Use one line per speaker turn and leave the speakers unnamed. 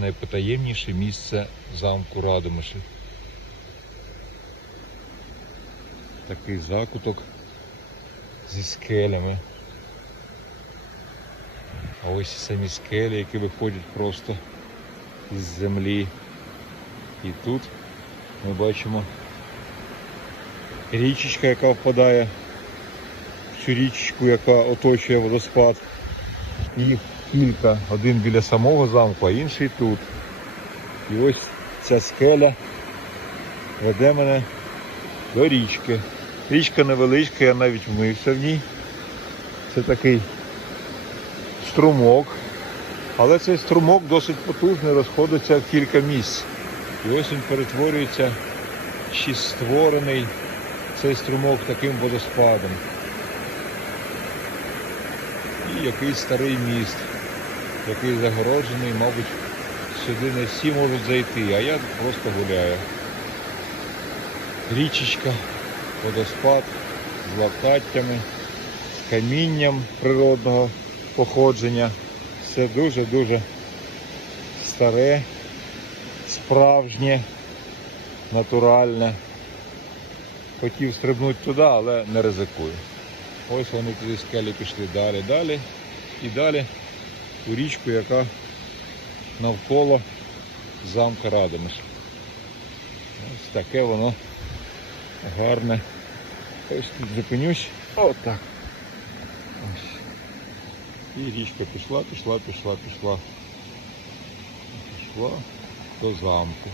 найпотаємніше місце замку Радомиші. Такий закуток зі скелями. А ось самі скелі, які виходять просто із землі. І тут ми бачимо річечка, яка впадає в цю річечку, яка оточує водоспад. Їх кілька, один біля самого замку, а інший тут. І ось ця скеля веде мене до річки. Річка невеличка, я навіть вмився в ній. Це такий струмок. Але цей струмок досить потужний, розходиться в кілька місць. І ось він перетворюється ще створений цей струмок таким водоспадом. Якийсь старий міст, який загороджений, мабуть, сюди не всі можуть зайти, а я просто гуляю. Річечка, водоспад з локаттями, з камінням природного походження. Все дуже-дуже старе, справжнє, натуральне. Хотів стрибнути туди, але не ризикую. Ось вони туди скелі пішли далі, далі і далі у річку, яка навколо замка Радомиш. Ось таке воно гарне. Ось тут зупинюсь. Отак. Ось. І річка пішла, пішла, пішла, пішла. Пішла до замку.